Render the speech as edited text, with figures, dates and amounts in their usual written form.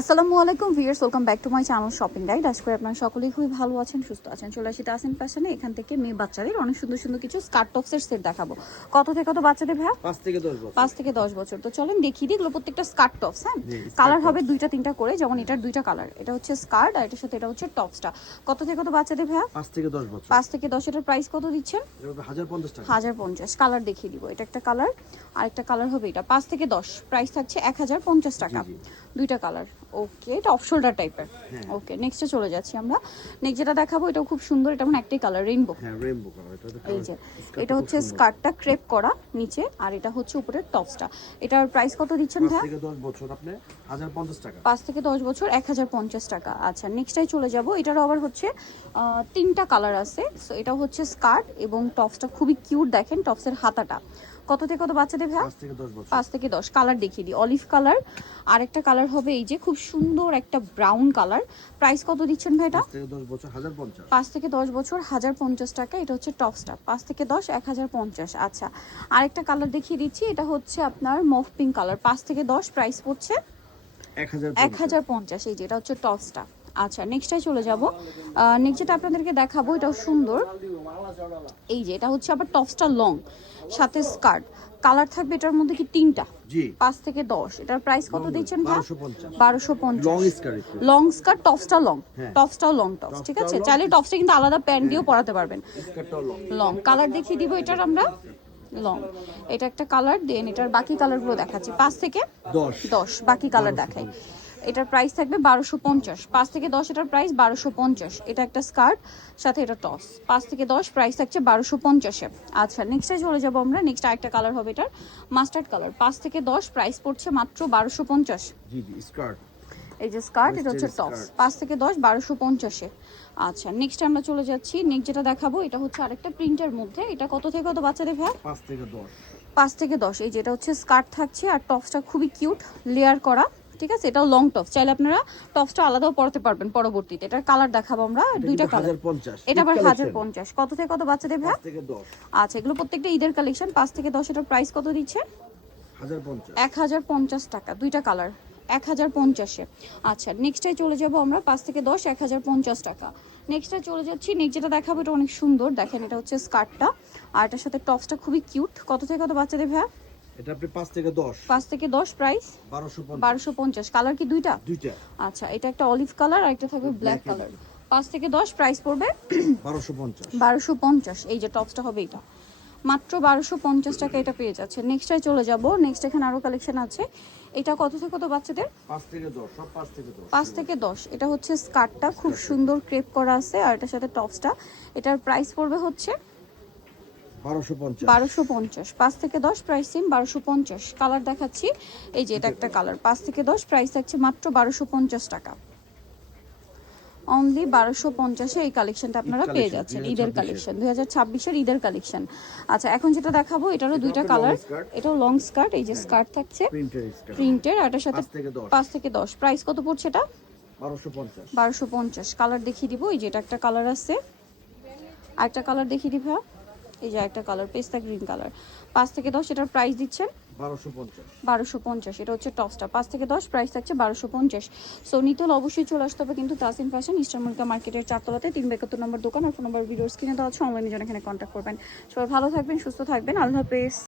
আসসালামু আলাইকুম viewers, welcome back to my channel shopping guide. আশা করি আপনারা সকলেই খুবই ভালো আছেন, সুস্থ আছেন। চলে আসি তাসিন ফ্যাশনে। এখান থেকে মেয়ে বাচ্চাদের অনেক সুন্দর সুন্দর কিছু স্কার্ট টপসের সেট দেখাবো। কত থেকে কত বাচ্চাদের ভাইয়া? 5 থেকে 10 বছর। 5 থেকে 10 বছর। তো চলেন দেখিয়ে দিই এগুলো প্রত্যেকটা স্কার্ট টপস। হ্যাঁ, কালার হবে দুইটা তিনটা করে, যেমন এটার দুইটা কালার। এটা হচ্ছে স্কার্ট আর এটার সাথে এটা হচ্ছে টপসটা। কত থেকে কত বাচ্চাদের ভাইয়া? 5 থেকে 10 বছর। 5 থেকে 10। এটার প্রাইস কত দিচ্ছেন? এটা 1050 টাকা। 1050। কালার দেখিয়ে দিব। এটা একটা কালার, আরেকটা কালার হবে এটা। 5 থেকে 10, প্রাইস থাকছে 1050 টাকা। দুইটা কালার। ওকে, এটা অফ শোল্ডার টাইপের। ওকে, নেক্সটে চলে যাচ্ছি আমরা। নেক্সট যেটা দেখাবো এটাও খুব সুন্দর। এটা মানে একটাই কালার, রেইনবো। হ্যাঁ, রেইনবো কালার। এই যে এটা হচ্ছে স্কার্টটা ক্রেপ করা নিচে, আর এটা হচ্ছে উপরের টপসটা। এটার প্রাইস কত দিচ্ছেন 5 ভাই? থেকে 10 বছর আপনি 1050 টাকা। 5 থেকে 10 বছর 1050 টাকা। আচ্ছা, নেক্সটটাই চলে যাব। এটারও আবার হচ্ছে তিনটা কালার আছে। সো এটা হচ্ছে স্কার্ট এবং টপসটা খুবই কিউট। দেখেন টপসের হাতাটা। কত থেকে কত বাচ্চাদের ভাই? 5 থেকে 10 বছর। 5 থেকে 10। কালার দেখিয়ে দিই। অলিভ কালার, আরেকটা কালার হবে এই যে খুব সুন্দর একটা ব্রাউন কালার। প্রাইস কত দিচ্ছেন ভাই এটা? 5 থেকে 10 বছর 1050। 5 থেকে 10 বছর 1050 টাকা। এটা হচ্ছে টপসটা। 5 থেকে 10 1050। আচ্ছা, আরেকটা কালার দেখিয়ে দিচ্ছি। এটা হচ্ছে আপনার মফ পিঙ্ক কালার। 5 থেকে 10, প্রাইস পড়ছে 1050। এই যে এটা হচ্ছে টপসটা। আচ্ছা, নেক্সটটাই চলে যাব। নেক্সট যেটা আপনাদেরকে দেখাবো এটাও সুন্দর। এই যে এটা হচ্ছে আবার টপসটা লং, সাথে স্কার্ট। কালার থাকবে এটার মধ্যে কি তিনটা? জি। 5 থেকে 10। এটার প্রাইস কত দিচ্ছেন ভাই? 1250। 1250। Long skirt. লং স্কার্ট, টপসটা লং। হ্যাঁ। টপসটাও লং টপস, ঠিক আছে। চাইলে টপসটা কিন্তু আলাদা প্যান্ট দিয়েও পরাতে পারবেন। স্কার্টটাও লং। লং কালার দেখিয়ে দিব এটার আমরা। লং, এটা একটা কালার। দেন এটার বাকি কালারগুলো দেখাচ্ছি। 5 থেকে 10 বাকি কালার দেখাই। এটার প্রাইস থাকবে 1250। 5 থেকে 10 এটার প্রাইস 1250। এটা একটা স্কার্ট, সাথে এটা টপস। 5 থেকে 10, প্রাইস থাকছে 1250 এ। আচ্ছা, নেক্সটে চলে যাব আমরা। নেক্সট আরেকটা কালার হবে এটার মাস্টার্ড কালার। 5 থেকে 10, প্রাইস পড়ছে মাত্র 1250। জি জি, স্কার্ট। এই যে স্কার্ট, এটা হচ্ছে টপস। 5 থেকে 10 1250 এ। আচ্ছা, নেক্সট আমরা চলে যাচ্ছি। নেক্সট যেটা দেখাবো এটা হচ্ছে আরেকটা প্রিন্টের মধ্যে। এটা কত থেকে কত বাচ্চাদের ভাই? 5 থেকে 10। 5 থেকে 10। এই যেটা হচ্ছে স্কার্ট থাকছে, আর টপসটা খুবই কিউট, লেয়ার করা, ঠিক আছে। এটাও লং টপস। চাইলে আপনারা টপসটা আলাদাও পরতে পারবেন পরবর্তীতে। এটার কালার দেখাবো আমরা, দুইটা কালার। 1050। এটা আবার 1050। কত থেকে কত বাচ্চাদের ভাই? 5 থেকে 10। আচ্ছা, এগুলো প্রত্যেকটা ঈদের কালেকশন। 5 থেকে 10। এটার প্রাইস কত দিচ্ছে? 1050। 1050 টাকা। দুইটা কালার 1050 এ। আচ্ছা, নেক্সটটাই চলে যাব আমরা। 5 থেকে 10 1050 টাকা। নেক্সটটা চলে যাচ্ছি। নেক্সট যেটা দেখাবো এটা অনেক সুন্দর। দেখেন এটা হচ্ছে স্কার্টটা, আর এটার সাথে টপসটা খুবই কিউট। কত থেকে কত বাচ্চাদের ভাই? এটা আপনি 5 থেকে 10। 5 থেকে 10, প্রাইস 1250। কালার কি দুইটা? দুইটা। আচ্ছা, এটা একটা অলিভ কালার আর একটা থাকবে ব্ল্যাক কালার। 5 থেকে 10, প্রাইস পড়বে 1250। 1250। এই যে টপসটা হবে এটা, মাত্র 1250 টাকা এটা পেয়ে যাচ্ছে। নেক্সটটাই চলে যাব। নেক্সট এখানে আরো কালেকশন আছে। এটা কত থেকে কত বাচ্চাদের? 5 থেকে 10। সব 5 থেকে 10। 5 থেকে 10। এটা হচ্ছে স্কার্টটা, খুব সুন্দর ক্রেপ করা আছে, আর এটার সাথে টপসটা। এটার প্রাইস পড়বে হচ্ছে 1250। 1250। 5 থেকে 10, প্রাইস সেম 1250। কালার দেখাচ্ছি। এই যে এটা একটা কালার। 5 থেকে 10, প্রাইস থাকছে মাত্র 1250 টাকা। অনলি 1250 এ এই কালেকশনটা আপনারা পেয়ে যাচ্ছেন। ঈদের কালেকশন, 2026 এর ঈদের কালেকশন। আচ্ছা, এখন যেটা দেখাবো এটারও দুইটা কালার। এটাও লং স্কার্ট। এই যে স্কার্ট থাকছে প্রিন্টের, আর এটার সাথে 5 থেকে 10। প্রাইস কত পড়ছে এটা? 1250। 1250। কালার দেখিয়ে দিব। এই যে এটা একটা কালার আছে, আরেকটা কালার দেখিয়ে দিব। এই যে একটা কালার পেস্তা গ্রিন কালার। 5 থেকে 10। এটার প্রাইস দিচ্ছেন 1250। 1250। এটা হচ্ছে টপসটা। 5 থেকে 10, প্রাইস থাকছে 1250। সো নিতে হলে অবশ্যই চলে আসতে হবে কিন্তু তাসিন ফ্যাশন, ইস্টার্ন মল্লিকা মার্কেটের 4 তলাতে 372 নম্বর দোকান। আর ফোন নম্বর ভিডিওর স্ক্রিনে দেওয়া আছে, অনলাইনে জন্য এখানে কন্ট্যাক্ট করবেন। সবাই ভালো থাকবেন, সুস্থ থাকবেন। আল্লাহ হাফেজ।